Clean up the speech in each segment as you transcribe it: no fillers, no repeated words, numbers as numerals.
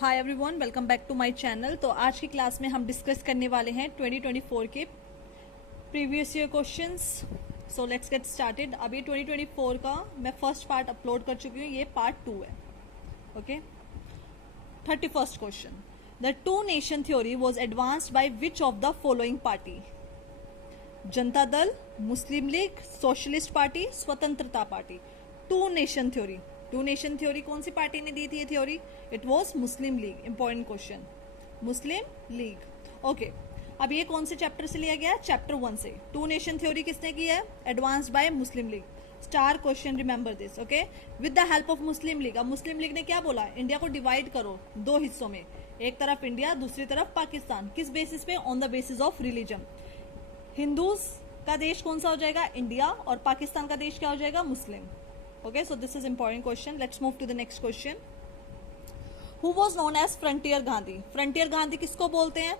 Hi everyone, welcome back to my channel. तो आज की क्लास में हम डिस्कस करने वाले हैं 2024 के previous year questions. So let's get started. अभी 2024 का मैं फर्स्ट पार्ट अपलोड कर चुकी हूँ, ये पार्ट 2 है। Okay, 31st question, the two nation theory was advanced by which of the following party? Janata Dal, Muslim League, socialist party, Swatantrata party. Two nation theory, two nation theory कौन सी पार्टी ने दी थी ये theory? It was Muslim League. Important question, Muslim League. Okay, अब ये कौन से चैप्टर से लिया गया? चैप्टर 1 से। टू नेशन थ्योरी किसने की है? Advanced bye Muslim league. Star question, remember this. Okay, with the help of Muslim league. अब मुस्लिम लीग ने क्या बोला? इंडिया को डिवाइड करो दो हिस्सों में, एक तरफ इंडिया, दूसरी तरफ पाकिस्तान। किस बेसिस पे? On the basis of religion. Hindus का देश कौन सा हो जाएगा? इंडिया। और पाकिस्तान का देश क्या हो जाएगा? Muslim. Okay, so this is important question. Let's move to the next question. Who was known as frontier Gandhi? Frontier Gandhi किसको बोलते हैं?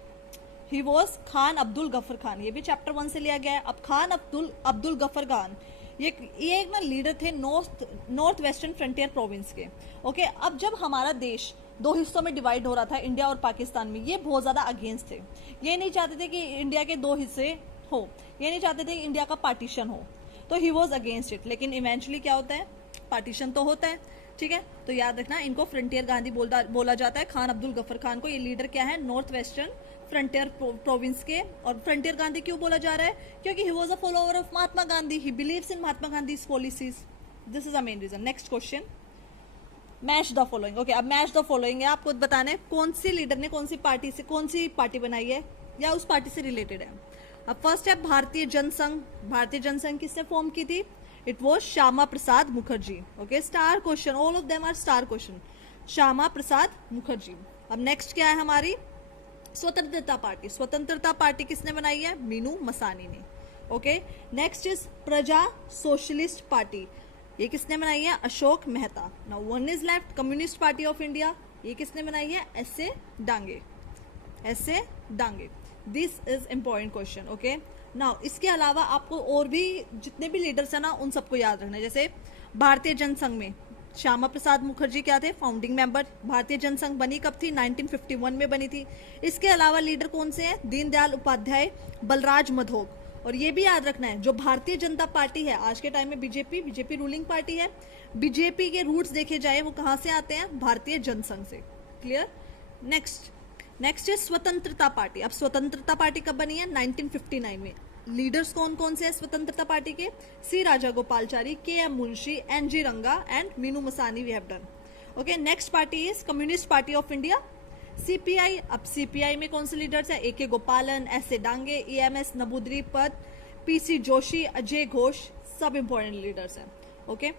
He was Khan Abdul Gaffar Khan. ये भी चैप्टर 1 से लिया गया है। अब खान अब्दुल गफर खान ये एक ना लीडर थे नॉर्थ वेस्टर्न फ्रंटियर प्रोविंस के। ओके, अब जब हमारा देश दो हिस्सों में डिवाइड हो रहा था, इंडिया और पाकिस्तान में, ये बहुत ज्यादा अगेंस्ट थे। ये नहीं चाहते थे कि इंडिया के दो हिस्से हो, ये नहीं चाहते थे कि इंडिया का पार्टीशन हो, तो ही वॉज अगेंस्ट इट। लेकिन इवेंचुअली क्या होता है? पार्टीशन तो होता है। ठीक है, तो याद रखना, इनको फ्रंटियर गांधी बोला जाता है। खान अब्दुल गफर खान को। ये लीडर क्या है? नॉर्थ वेस्टर्न फ्रंटियर प्रोविंस के। और फ्रंटियर गांधी क्यों बोला जा रहा है? क्योंकि he was a follower of Mahatma Gandhi. He believes in Mahatma Gandhi policies. This is a main reason. Next question, match the following. Okay, अब मैच द फॉलोइंग है, आपको बताना है कौन सी लीडर ने कौन सी पार्टी बनाई है या उस पार्टी से रिलेटेड है। अब फर्स्ट है भारतीय जनसंघ। भारतीय जनसंघ किसने फॉर्म की थी? It was Shyama Prasad Mukherjee. Okay, star question, all of them are star question. Shyama Prasad Mukherjee. अब नेक्स्ट क्या है हमारी? स्वतंत्रता पार्टी। स्वतंत्रता पार्टी किसने बनाई है? मीनू मसानी ने। ओके, नेक्स्ट इज प्रजा सोशलिस्ट पार्टी। ये किसने बनाई है? Ashok Mehta. Now one is left, communist Party of India. ये किसने बनाई है? एस.ए. Dange. एस.ए. Dange. This is important question. Okay, now इसके अलावा आपको और भी जितने भी लीडर्स हैं ना, उन सबको याद रखना है। जैसे भारतीय जनसंघ में श्यामा प्रसाद मुखर्जी क्या थे? Founding member. भारतीय जनसंघ बनी कब थी? 1951 में बनी थी। इसके अलावा लीडर कौन से हैं? दीनदयाल उपाध्याय, बलराज मधोक। और ये भी याद रखना है, जो भारतीय जनता पार्टी है आज के टाइम में, बीजेपी रूलिंग पार्टी है। बीजेपी के रूट्स देखे जाए वो कहाँ से आते हैं? भारतीय जनसंघ से। क्लियर? नेक्स्ट है स्वतंत्रता पार्टी। अब स्वतंत्रता पार्टी कब बनी है? 1959 में। लीडर्स कौन कौन से हैं स्वतंत्रता पार्टी के? सी राजागोपालचारी, के M Munshi, N G Ranga and Minoo Masani. We have done. Okay, next party is Communist Party of India, CPI. अब सीपीआई में कौन से लीडर्स हैं? A K Gopalan, S A Dange, A M S Namboodiripad, P C Joshi, Ajay Ghosh, सब इंपॉर्टेंट लीडर्स हैं। Okay,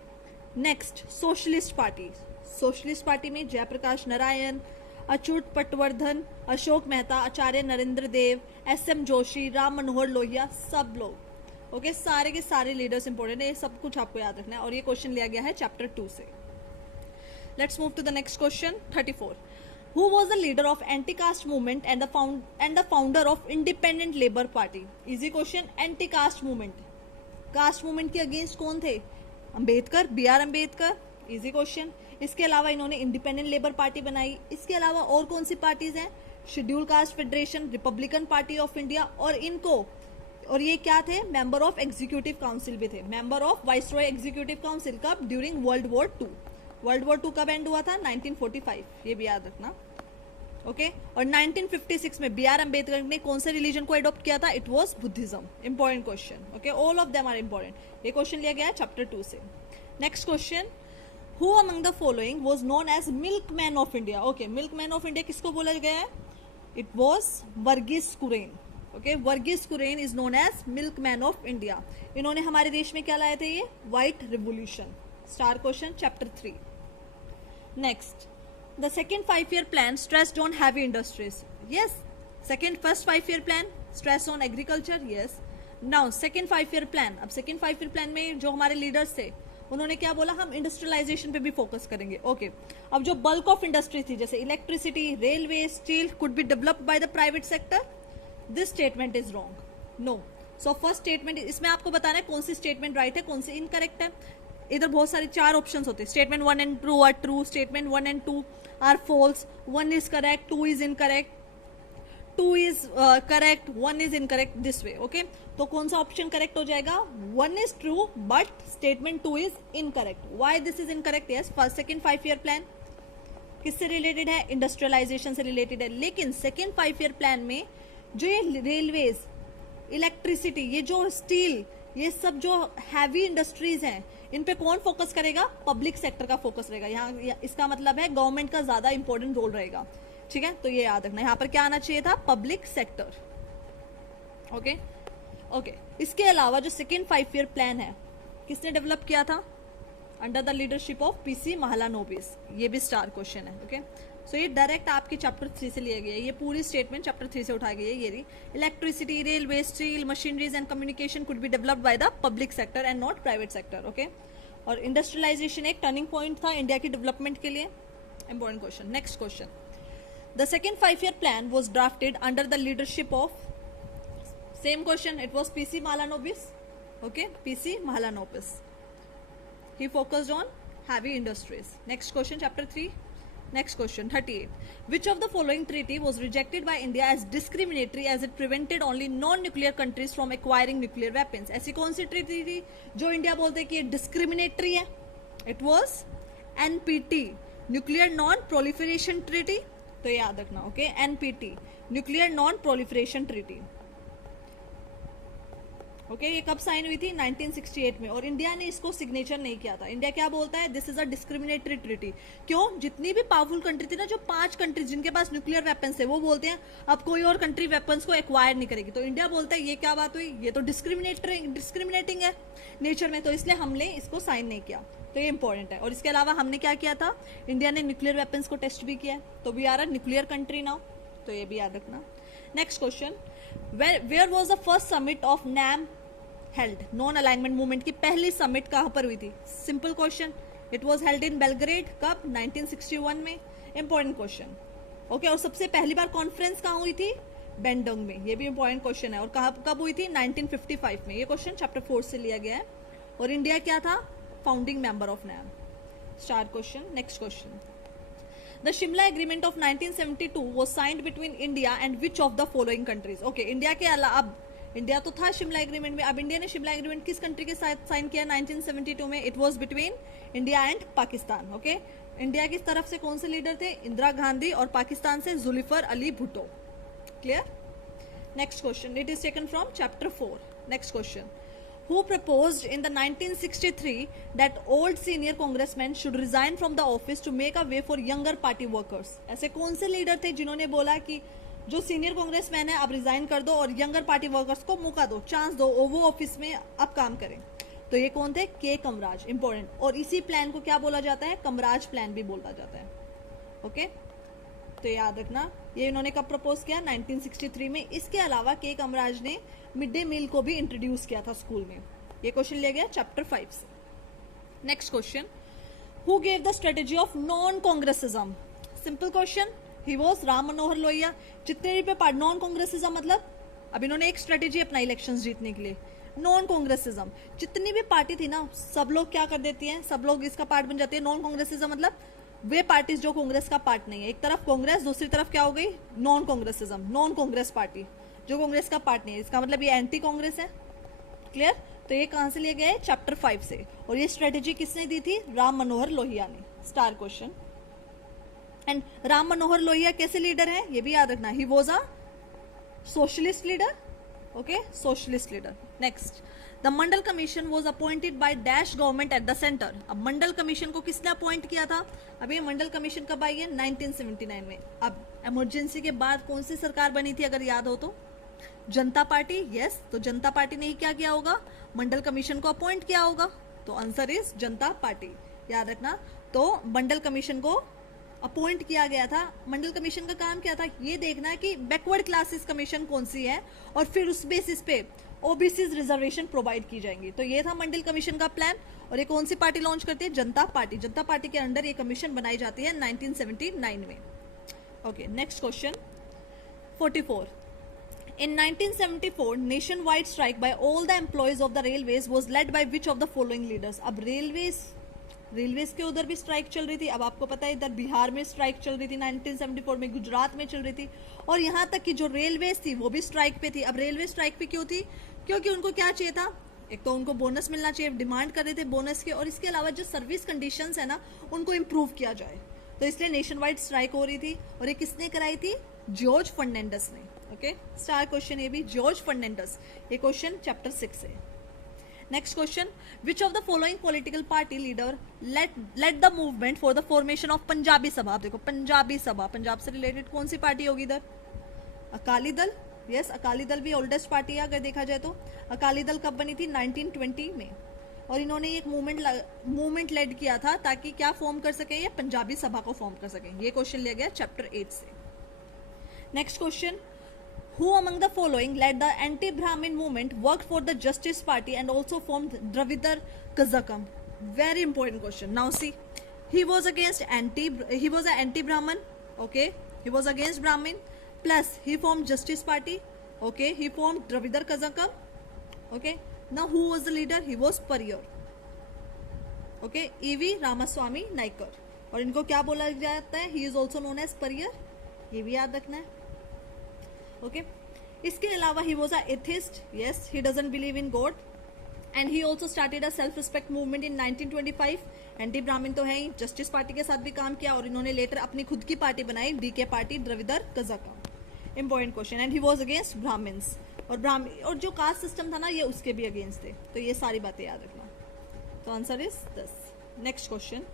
next socialist party. Socialist party में Jayaprakash Narayan, Achyut Patwardhan, Ashok Mehta, Acharya Narendra Dev, S M Joshi, Ram Manohar Lohia, सब लोग। ओके, सारे के सारे लीडर्स इंपॉर्टेंट है, ये सब कुछ आपको याद रखना है। और ये क्वेश्चन लिया गया है चैप्टर 2 से। Let's move to the next question, 34। Who was the leader of anti caste movement and the founder of independent labour party? Easy question. Anti caste movement, caste movement के अगेंस्ट कौन थे? Ambedkar, B R Ambedkar. Easy question. इसके अलावा इन्होंने independent labour party बनाई। इसके अलावा और कौन सी पार्टीज हैं? Schedule caste federation, Republican party of India. और ये क्या थे? मेंबर ऑफ एग्जीक्यूटिव काउंसिल भी थे। Member of viceroy executive council. कब? During World War 2। World War 2 कब एंड हुआ था? 1945। ये भी याद रखना। ओके, और 1956 में बी आर अम्बेडकर ने कौन से रिलीजन को अडॉप्ट किया था? It was Buddhism. Important question. Okay, all of them are important. ये क्वेश्चन लिया गया है चैप्टर 2 से। Next question, Who among the following was known as milkman of India? Okay, milkman of India किसको बोला गया है? It was Varghese Cyrene. Okay, Varghese Cyrene is known as milkman of India. इन्होंने हमारे देश में क्या लाए थे? ये white revolution. Star question, chapter 3। Next, the second 5-year plan stressed on heavy industries. Yes, first 5-year plan stress on agriculture. Yes. Now second 5-year plan, अब second 5-year plan में जो हमारे लीडर्स थे उन्होंने क्या बोला? हम इंडस्ट्रियलाइजेशन पे भी फोकस करेंगे। ओके, अब जो बल्क ऑफ इंडस्ट्री थी जैसे electricity, railway, steel could be developed by the private sector. This statement is wrong. No. So first statement, इसमें आपको बताना है कौन सी स्टेटमेंट राइट है, कौन सी इनकरेक्ट है। इधर बहुत सारे 4 ऑप्शंस होते हैं, statement 1 and 2 are true, statement 1 and 2 are false, 1 is correct, 2 is incorrect, 2 is correct, 1 is incorrect, this way. Okay, तो कौन सा ऑप्शन करेक्ट हो जाएगा? 1 is true but statement 2 is incorrect. Why this is incorrect? Yes, first second 5 year plan किससे related है? Industrialisation से related है. लेकिन सेकंड 5 ईयर प्लान में जो ये रेलवेज, इलेक्ट्रिसिटी, ये जो स्टील, ये सब जो हैवी इंडस्ट्रीज हैं, इन पे कौन फोकस करेगा? पब्लिक सेक्टर का फोकस रहेगा. यहाँ इसका मतलब है गवर्नमेंट का ज्यादा इंपॉर्टेंट रोल रहेगा. ठीक है, तो ये याद रखना. यहाँ पर क्या आना चाहिए था? Public sector. Okay okay. इसके अलावा जो सेकेंड 5 ईयर प्लान है किसने डेवलप किया था? Under the leadership of PC Mahalanobis. ये भी स्टार क्वेश्चन है. ओके, सो ये डायरेक्ट आपकी चैप्टर 3 से लिया गया है. ये पूरी स्टेटमेंट चैप्टर 3 से उठाई गई है. ये रही, electricity, railway, steel, machineries and communication could be developed by the public sector and not private sector. Okay, और इंडस्ट्रियलाइजेशन एक टर्निंग पॉइंट था इंडिया की डेवलपमेंट के लिए. Important question. Next question. The second 5 year plan was drafted under the leadership of, same question, it was PC Mahalanobis. Okay, PC Mahalanobis. He focused on heavy industries. Next question, chapter 3. Next question, 38. Which of the following treaty was rejected by India as discriminatory as it prevented only non-nuclear countries from acquiring nuclear weapons? ऐसी कौन सी treaty थी जो India बोलते हैं कि ये discriminatory है? It was NPT, Nuclear Non-Proliferation Treaty. तो ये याद रखना. Okay, NPT, Nuclear Non-Proliferation Treaty. Okay, ये कब साइन हुई थी? 1968 में. और इंडिया ने इसको सिग्नेचर नहीं किया था. इंडिया क्या बोलता है? This is a discriminatory treaty. क्यों? जितनी भी पावरफुल कंट्री थी ना, जो 5 कंट्रीज जिनके पास न्यूक्लियर वेपन्स थे, वो बोलते हैं अब कोई और कंट्री वेपन्स को एक्वायर नहीं करेगी. तो इंडिया बोलता है ये क्या बात हुई? ये तो डिस्क्रिमिनेटिंग है नेचर में, तो इसलिए हमने इसको साइन नहीं किया. तो ये इंपॉर्टेंट है. और इसके अलावा हमने क्या किया था? इंडिया ने न्यूक्लियर वेपन्स को टेस्ट भी किया है. तो we are a nuclear country now. तो ये भी याद रखना. Next question. Where was the first summit of NAM held? Non alignment movement की पहली समिट कहां पर हुई थी? Simple question. It was held in Belgrade. कब? 1961 में. Important question. ओके, और सबसे पहली बार कॉन्फ्रेंस कहां हुई थी? बेंडोंग में. ये भी इंपॉर्टेंट क्वेश्चन है. और कब हुई थी? 1955 में. ये क्वेश्चन चैप्टर 4 से लिया गया है. और इंडिया क्या था? Founding member of NAM. Star question. Next question. The Shimla Agreement of 1972 was signed between India and which of the following countries? Okay, India के अलावा, अब इंडिया तो था शिमला एग्रीमेंट में, अब इंडिया ने शिमला एग्रीमेंट किस कंट्री के साथ साइन किया 1972 में? It was between India and Pakistan. Okay, India की तरफ से कौन से लीडर थे? इंदिरा गांधी. और पाकिस्तान से Zulfikar Ali Bhutto. Clear? Next question. It is taken from chapter 4. नेक्स्ट question. Who proposed in the 1963 that old senior congressmen should resign from the office to make a way for younger party workers? ऐसे कौन से leader थे जिन्होंने बोला कि जो senior congressman है आप रिजाइन कर दो और यंगर पार्टी वर्कर्स को मौका दो, चांस दो, वो ऑफिस में अब काम करें? तो ये कौन थे? के कमराज. इंपॉर्टेंट. और इसी प्लान को क्या बोला जाता है? कमराज प्लान भी बोला जाता है. ओके, तो याद रखना. ये इन्होंने कब प्रपोज किया? 1963 में. इसके अलावा के कमराज ने मिड डे मील को भी इंट्रोड्यूस किया था स्कूल में. ये क्वेश्चन लिया गया चैप्टर 5 से. Next question. Who gave the strategy of non Congressism? Simple question. He was Ram Manohar Lohia. जितने भी पार्टी नॉन कांग्रेसिज्म मतलब अब इन्होंने एक स्ट्रेटेजी अपना इलेक्शंस जीतने के लिए. नॉन कांग्रेसिज्म, जितनी भी पार्टी थी ना, सब लोग क्या कर देती हैं? सब लोग इसका पार्ट बन जाते हैं. नॉन कांग्रेसिज्म मतलब वे पार्टीज जो कांग्रेस का पार्ट नहीं है. एक तरफ कांग्रेस, दूसरी तरफ क्या हो गई? Non Congressism, non Congress party जो कांग्रेस का पार्ट नहीं है. इसका मतलब ये एंटी कांग्रेस है. क्लियर? तो ये कहां से लिया गया है? चैप्टर 5 से. और ये स्ट्रेटेजी किसने दी थी? राम मनोहर लोहिया ने. Star question. And Ram Manohar Lohia कैसे लीडर है? ये भी याद रखना. ही was a socialist leader. Okay, socialist leader. Next. The Mandal commission was appointed by dash government at the centre. अब मंडल कमीशन को किसने अपॉइंट किया था? अब ये मंडल कमीशन कब आई है? 1979 में. अब इमरजेंसी के बाद कौन सी सरकार बनी थी अगर याद हो तो? जनता पार्टी. यस, तो जनता पार्टी ने ही क्या किया होगा? मंडल कमीशन को अपॉइंट किया होगा. तो आंसर इज जनता पार्टी. याद रखना. तो मंडल कमीशन को अपॉइंट किया गया था. मंडल कमीशन का काम क्या था? ये देखना कि बैकवर्ड क्लासेस कमीशन कौन सी है और फिर उस बेसिस पे ओबीसी रिजर्वेशन प्रोवाइड की जाएंगी. तो ये था मंडल कमीशन का प्लान. और ये कौन सी पार्टी लॉन्च करती है? जनता पार्टी. जनता पार्टी के अंडर ये कमीशन बनाई जाती है 1979 में. Okay, next question. 44. In 1974, nationwide strike by all the employees of the railways was led by which of the following leaders? अब रेलवेज के उधर भी स्ट्राइक चल रही थी. अब आपको पता है इधर बिहार में स्ट्राइक चल रही थी 1974 में, गुजरात में चल रही थी, और यहाँ तक कि जो रेलवेज थी वो भी स्ट्राइक पे थी. अब रेलवे स्ट्राइक पे क्यों थी? क्योंकि उनको क्या चाहिए था? एक तो उनको बोनस मिलना चाहिए, डिमांड कर रहे थे बोनस के, और इसके अलावा जो सर्विस कंडीशंस है ना उनको इम्प्रूव किया जाए, तो इसलिए नेशन वाइड स्ट्राइक हो रही थी. और ये किसने कराई थी? जॉर्ज फर्नांडिस ने. ओके, स्टार क्वेश्चन ये भी, जॉर्ज फर्नांडिस. ये क्वेश्चन चैप्टर 6 है. Next question, which of the following political party leader let the movement for the formation of Punjabi सभा. आप देखो पंजाबी सभा, पंजाब से रिलेटेड कौन सी पार्टी होगी इधर? अकाली दल. यस, अकाली दल भी ओल्डेस्ट पार्टी है अगर देखा जाए तो. अकाली दल कब बनी थी? 1920 में. और इन्होंने एक मूवमेंट लेड किया था ताकि क्या फॉर्म कर सके? ये पंजाबी सभा को फॉर्म कर सके. ये क्वेश्चन लिया गया चैप्टर 8 से. Next question, who among the following led the anti-Brahmin movement, worked for the Justice Party and also formed Dravidar Kazakam? Very important question. Now see, he was an anti-Brahmin. Okay, he was against Brahmin. Plus he formed Justice Party. Okay, he formed Dravidar Kazakam. Okay, now who was the leader? He was Pariyar. Okay, E.V. Ramaswamy Naikar. और इनको क्या बोला जाता है? He is also known as Pariyar. ये भी याद रखना है. ओके, इसके अलावा ही was a atheist. Yes, he doesn't believe in God, and he also started a self respect movement in 1925. Anti ब्राह्मण तो है ही, जस्टिस पार्टी के साथ भी काम किया, और इन्होंने लेटर अपनी खुद की पार्टी बनाई, DK party, Dravidar Kazhagam. Important question. And he was against Brahmins, और जो कास्ट सिस्टम था ना ये उसके भी अगेंस्ट थे. तो ये सारी बातें याद रखना. तो answer is 10. Next question,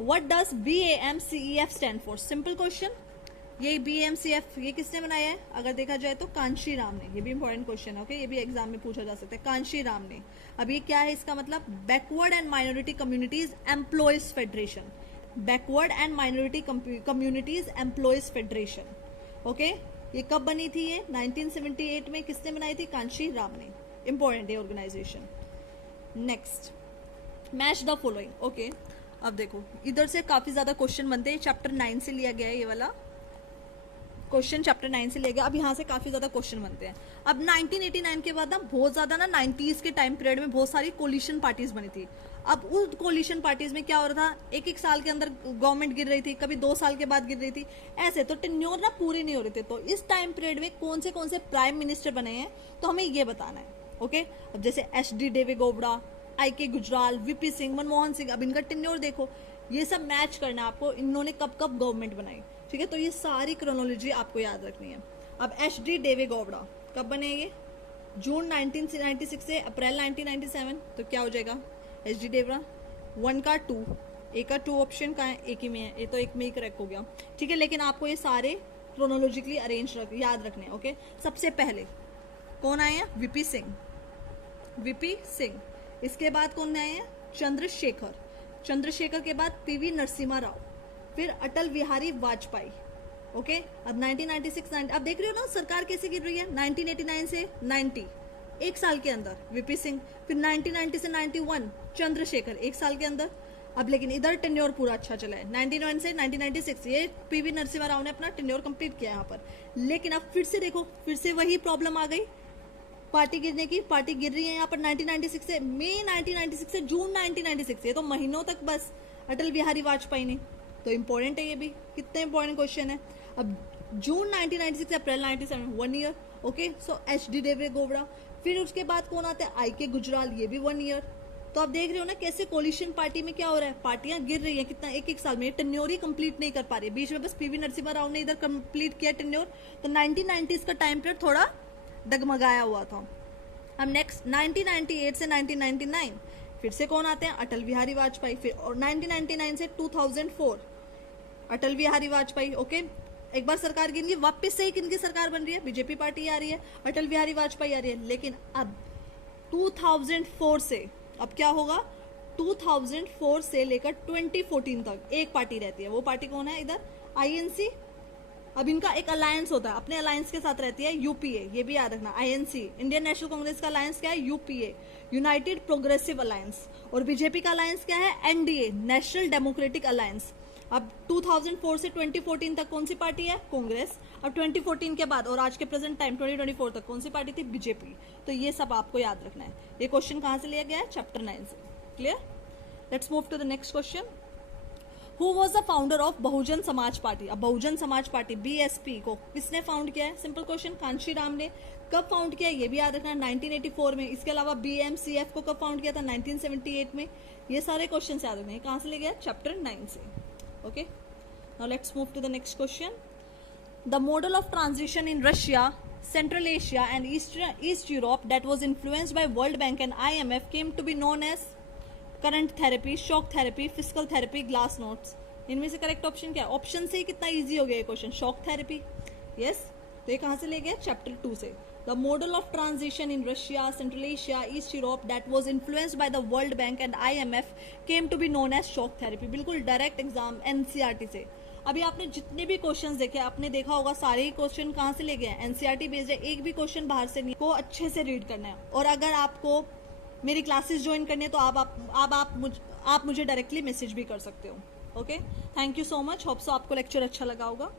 what does BAMCEF stand for? Simple question. ये BAMCEF ये किसने बनाया है? अगर देखा जाए तो कांशी राम ने. ये भी इंपॉर्टेंट क्वेश्चन है. ओके, ये भी एग्जाम में पूछा जा सकता है. कांशी राम ने. अब ये क्या है इसका मतलब? Backward and minority communities employees federation. Backward and minority communities employees federation. Okay, ये कब बनी थी? ये 1978 में. किसने बनाई थी? कांशी राम ने. इंपॉर्टेंट है organisation. Next, match the following. Okay, अब देखो इधर से काफी ज्यादा क्वेश्चन बनते हैं. चैप्टर 9 से लिया गया है ये वाला क्वेश्चन, चैप्टर 9 से लिया गया. अब यहाँ से काफी ज्यादा क्वेश्चन बनते हैं. अब 1989 के बाद ना बहुत ज्यादा ना 90s के टाइम पीरियड में बहुत सारी कोलिशन पार्टीज बनी थी. अब उस कोलिशन पार्टीज में क्या हो रहा था? एक साल के अंदर गवर्नमेंट गिर रही थी, कभी 2 साल के बाद गिर रही थी, ऐसे तो टेन्योर ना पूरे नहीं हो रहे थे. तो इस टाइम पीरियड में कौन से प्राइम मिनिस्टर बने हैं तो हमें ये बताना है. ओके, अब जैसे HD Deve Gowda, IK Gujral, VP Singh, Manmohan Singh, अब इनका टेन्योर देखो. ये सब मैच करना है आपको, इन्होंने कब कब गवर्नमेंट बनाई. ठीक है, तो ये सारी क्रोनोलॉजी आपको याद रखनी है. अब HD देवेगौड़ा कब बने? ये जून 1996 से अप्रैल 1997. तो क्या हो जाएगा? HD देवेगौड़ा 1 का 2, एक का 2 ऑप्शन का है, एक ही में है, ये तो एक में ही करेक्ट हो गया. ठीक है, लेकिन आपको ये सारे क्रोनोलॉजिकली अरेंज याद रखने हैं. ओके, सबसे पहले कौन आए हैं? VP सिंह. इसके बाद कौन आए हैं? चंद्रशेखर के बाद PV नरसिम्हा राव, फिर अटल बिहारी वाजपेयी. ओके, अब 1996 अब देख रहे हो ना सरकार कैसे गिर रही है. 1989 से 90 एक साल के अंदर VP सिंह, फिर 1990 से 91 चंद्रशेखर एक साल के अंदर. अब लेकिन इधर टेन्योर पूरा अच्छा चला है. 91 से 1996 ये PV नरसिम्हा राव ने अपना टेन्योर कंप्लीट किया यहाँ पर. लेकिन अब फिर से देखो, फिर से वही प्रॉब्लम आ गई पार्टी गिरने की. पार्टी गिर रही है यहाँ पर 1996 से, मई 1996 से जून 1996. ये तो महीनों तक बस अटल बिहारी वाजपेयी ने. तो इंपॉर्टेंट है ये भी. कितने इंपॉर्टेंट क्वेश्चन है. अब जून 1996 से अप्रैल 97, 1 ईयर. ओके, सो HD देवेगौड़ा. फिर उसके बाद कौन आता है? IK गुजराल, ये भी 1 ईयर. तो आप देख रहे हो ना कैसे कोलिशन पार्टी में क्या हो रहा है, पार्टियां गिर रही है. कितना एक साल में टेन्योर ही कंप्लीट नहीं कर पा रही. बीच में बस PV नरसिम्हा राव ने इधर कंप्लीट किया टेन्योर. तो 1990s का टाइम पीरियड थोड़ा डगमगाया हुआ था. अब नेक्स्ट 1998 से 1999 फिर से कौन आते हैं? अटल बिहारी वाजपेयी. फिर और 1999 से 2004 अटल बिहारी वाजपेयी. ओके, एक बार सरकार गिर गई, वापस से ही किनकी सरकार बन रही है? बीजेपी पार्टी आ रही है, अटल बिहारी वाजपेयी आ रही है. लेकिन अब 2004 से अब क्या होगा? 2004 से लेकर 2014 तक एक पार्टी रहती है. वो पार्टी कौन है? इधर INC. अब इनका एक अलायंस होता है, अपने अलायंस के साथ रहती है UPA. ये भी याद रखना. INC इंडियन नेशनल कांग्रेस का अलायंस क्या है? UPA, United progressive alliance. और बीजेपी का अलायंस क्या है? NDA, national democratic alliance. अब 2004 से 2014 तक कौन सी पार्टी है? कांग्रेस। अब 2014 के बाद और आज के प्रेजेंट टाइम 2024 तक कौन सी पार्टी थी? बीजेपी। तो ये सब आपको याद रखना है। ये क्वेश्चन कहाँ से लिया गया है? चैप्टर 9 से। Clear? Let's move to the next question. Who was the founder of Bahujan Samaj party? अब बहुजन समाज पार्टी BSP को किसने फाउंड किया है? सिंपल क्वेश्चन, कांशीराम ने। कब फाउंड किया है ये भी याद रखना, 1984 में। इसके अलावा BMCF को कब फाउंड किया था? 1978 में। ये सारे क्वेश्चन याद रखने हैं। कहाँ से ले गया? चैप्टर 9 से। Okay, now let's move to the next question. The model of transition in Russia, Central Asia and East Europe that was influenced by World Bank and IMF came to be known as current therapy, shock therapy, physical therapy, glass notes. इनमें से correct option क्या है? Option से ही कितना easy हो गया ये question, shock therapy. Yes, तो ये कहाँ से ले गए? चैप्टर 2 से। The model of transition in Russia, central Asia, east Europe that was influenced by the world bank and IMF came to be known as shock therapy. बिल्कुल direct exam NCERT से। अभी आपने जितने भी क्वेश्चंस देखे, आपने देखा होगा सारे ही क्वेश्चन कहाँ से ले गए हैं? NCERT बेस्ड है, एक भी क्वेश्चन बाहर से नहीं। को अच्छे से रीड करना है। और अगर आपको मेरी क्लासेस ज्वाइन करनी है तो आप मुझे डायरेक्टली मैसेज भी कर सकते हो। Okay, thank you so much. Hope so आपको लेक्चर अच्छा लगा होगा।